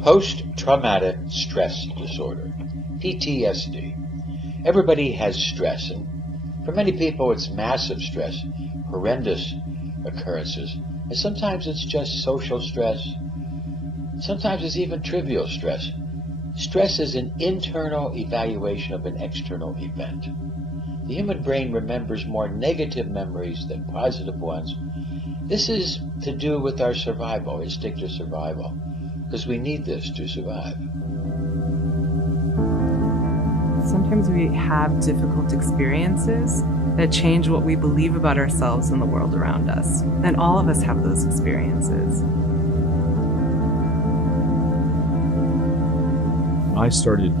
Post-traumatic stress disorder, PTSD. Everybody has stress, and for many people it's massive stress, horrendous occurrences, and sometimes it's just social stress. Sometimes it's even trivial stress. Stress is an internal evaluation of an external event. The human brain remembers more negative memories than positive ones. This is to do with our survival, instinctive survival, because we need this to survive. Sometimes we have difficult experiences that change what we believe about ourselves and the world around us. And all of us have those experiences. I started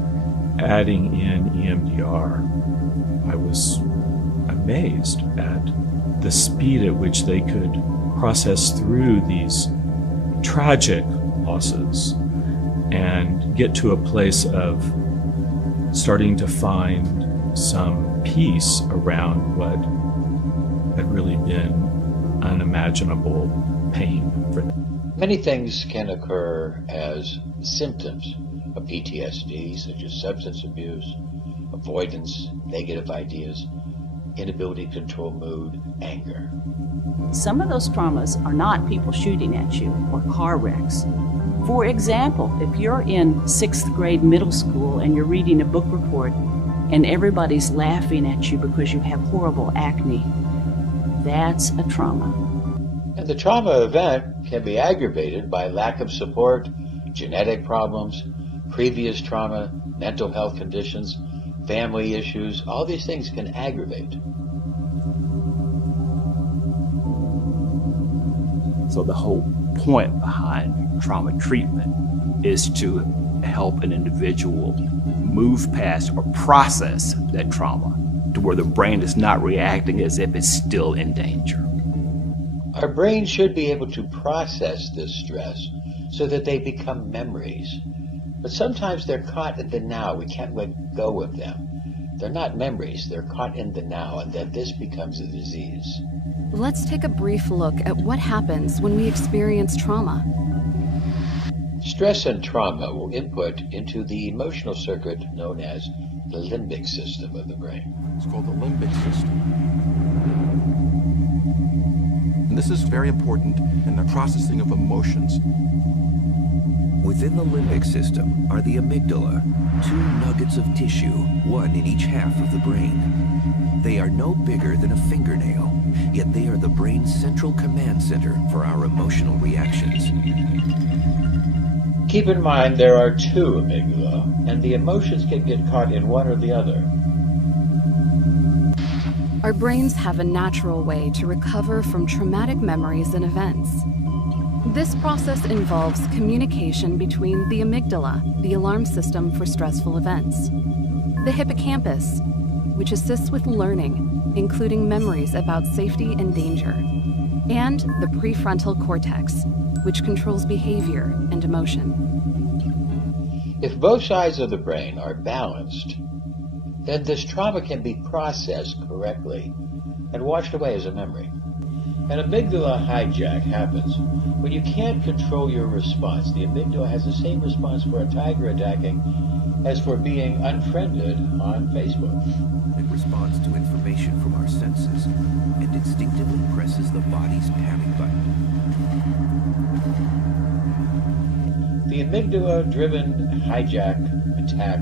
adding in EMDR. I was amazed at the speed at which they could process through these tragic losses and get to a place of starting to find some peace around what had really been unimaginable pain for them. Many things can occur as symptoms of PTSD, such as substance abuse, avoidance, negative ideas, inability to control mood, anger. Some of those traumas are not people shooting at you or car wrecks. For example, if you're in 6th grade middle school and you're reading a book report and everybody's laughing at you because you have horrible acne, that's a trauma. And the trauma event can be aggravated by lack of support, genetic problems, previous trauma, mental health conditions, family issues. All these things can aggravate. So the whole point behind trauma treatment is to help an individual move past or process that trauma to where the brain is not reacting as if it's still in danger. Our brain should be able to process this stress so that they become memories. But sometimes they're caught in the now. We can't let go of them. They're not memories. They're caught in the now, and then this becomes a disease. Let's take a brief look at what happens when we experience trauma. Stress and trauma will input into the emotional circuit known as the limbic system of the brain. It's called the limbic system. And this is very important in the processing of emotions. Within the limbic system are the amygdala, 2 nuggets of tissue, 1 in each half of the brain. They are no bigger than a fingernail, yet they are the brain's central command center for our emotional reactions. Keep in mind there are 2 amygdala, and the emotions can get caught in one or the other. Our brains have a natural way to recover from traumatic memories and events. This process involves communication between the amygdala, the alarm system for stressful events, the hippocampus, which assists with learning, including memories about safety and danger, and the prefrontal cortex, which controls behavior and emotion. If both sides of the brain are balanced, then this trauma can be processed correctly and washed away as a memory. An amygdala hijack happens when you can't control your response. The amygdala has the same response for a tiger attacking as for being unfriended on Facebook. It responds to information from our senses and instinctively presses the body's panic button. The amygdala-driven hijack attack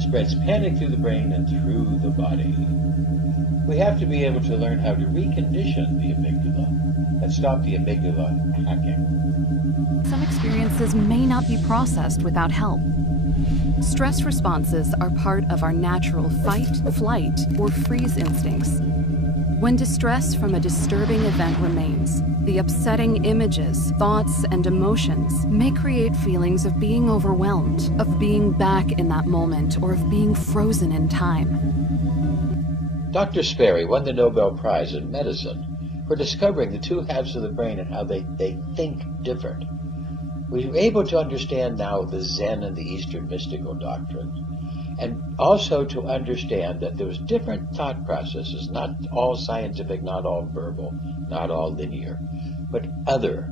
spreads panic through the brain and through the body. We have to be able to learn how to recondition the amygdala and stop the amygdala hacking. Some experiences may not be processed without help. Stress responses are part of our natural fight, flight, or freeze instincts. When distress from a disturbing event remains, the upsetting images, thoughts, and emotions may create feelings of being overwhelmed, of being back in that moment, or of being frozen in time. Dr. Sperry won the Nobel Prize in Medicine for discovering the 2 halves of the brain and how they think different. We were able to understand now the Zen and the Eastern mystical doctrines, and also to understand that there's different thought processes, not all scientific, not all verbal, not all linear, but other,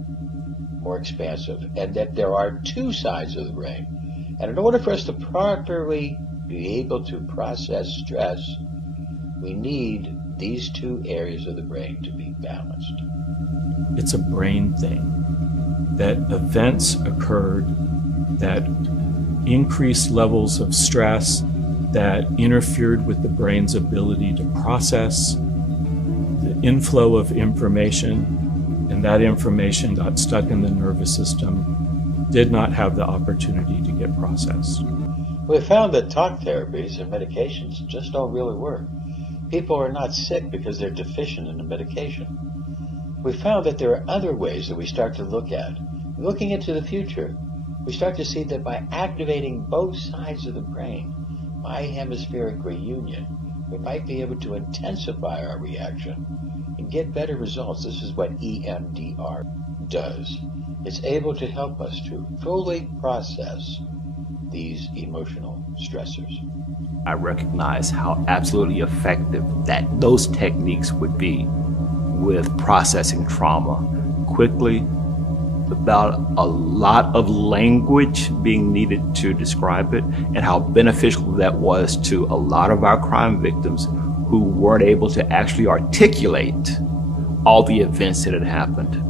more expansive, and that there are two sides of the brain. And in order for us to properly be able to process stress, we need these two areas of the brain to be balanced. It's a brain thing, that events occurred that increased levels of stress that interfered with the brain's ability to process the inflow of information, and that information got stuck in the nervous system, did not have the opportunity to get processed. We found that talk therapies and medications just don't really work. People are not sick because they're deficient in the medication. We found that there are other ways that we start to look at. Looking into the future, we start to see that by activating both sides of the brain, bi-hemispheric reunion, we might be able to intensify our reaction and get better results. This is what EMDR does. It's able to help us to fully process these emotional stressors. I recognize how absolutely effective that those techniques would be with processing trauma quickly, without a lot of language being needed to describe it, and how beneficial that was to a lot of our crime victims who weren't able to actually articulate all the events that had happened.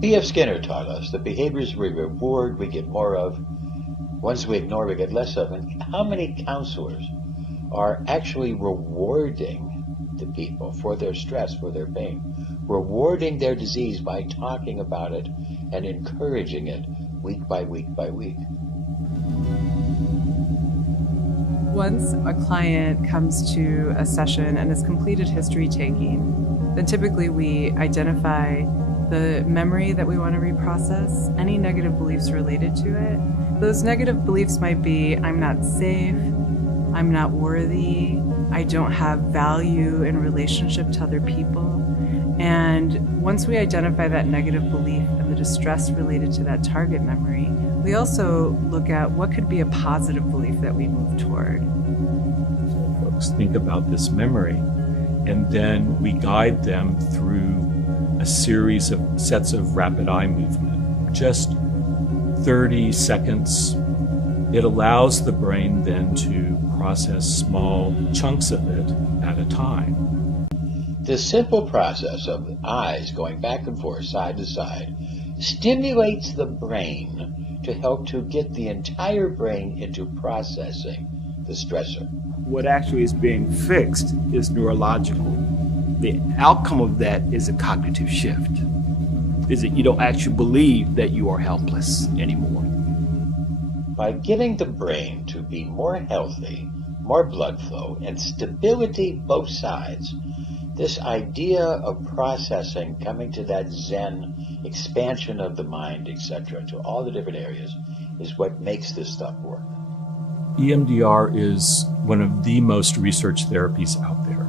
B.F. Skinner taught us that behaviors we reward, we get more of. Ones we ignore, we get less of. And how many counselors are actually rewarding the people for their stress, for their pain, rewarding their disease by talking about it and encouraging it week by week by week? Once a client comes to a session and has completed history taking, then typically we identify the memory that we want to reprocess, any negative beliefs related to it. Those negative beliefs might be, I'm not safe, I'm not worthy, I don't have value in relationship to other people. And once we identify that negative belief and the distress related to that target memory, we also look at what could be a positive belief that we move toward. So folks think about this memory, and then we guide them through a series of sets of rapid eye movement, just 30 seconds. It allows the brain then to process small chunks of it at a time. This simple process of the eyes going back and forth, side to side, stimulates the brain to help to get the entire brain into processing the stressor. What actually is being fixed is neurological. The outcome of that is a cognitive shift. Is that you don't actually believe that you are helpless anymore. By getting the brain to be more healthy, more blood flow, and stability both sides, this idea of processing, coming to that Zen expansion of the mind, etc., to all the different areas, is what makes this stuff work. EMDR is one of the most researched therapies out there.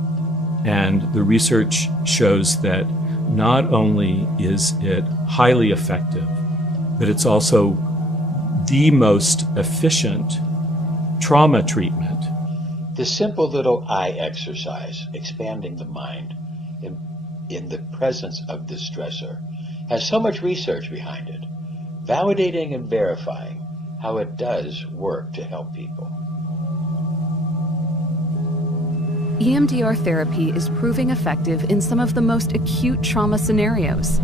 And the research shows that not only is it highly effective, but it's also the most efficient trauma treatment. This simple little eye exercise, expanding the mind in the presence of this stressor, has so much research behind it, validating and verifying how it does work to help people. EMDR therapy is proving effective in some of the most acute trauma scenarios.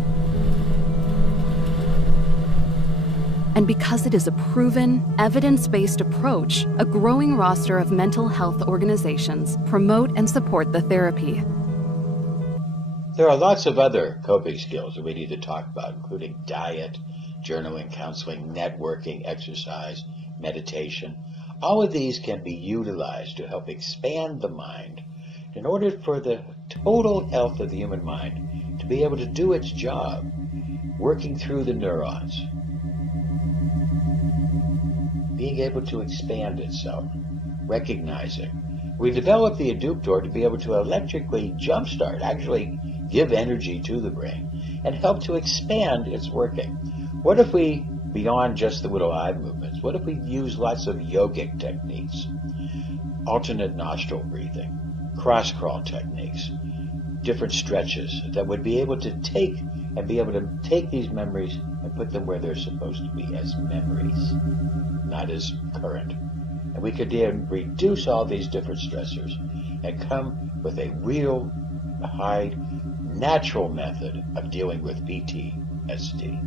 And because it is a proven, evidence-based approach, a growing roster of mental health organizations promote and support the therapy. There are lots of other coping skills that we need to talk about, including diet, journaling, counseling, networking, exercise, meditation. All of these can be utilized to help expand the mind in order for the total health of the human mind to be able to do its job, working through the neurons, being able to expand itself, recognizing. We developed the adductor to be able to electrically jumpstart, actually give energy to the brain, and help to expand its working. What if we, beyond just the little eye movements, what if we use lots of yogic techniques, alternate nostril breathing, cross-crawl techniques, different stretches that would be able to take these memories and put them where they're supposed to be, as memories, not as current. And we could then reduce all these different stressors and come with a real, high, natural method of dealing with PTSD.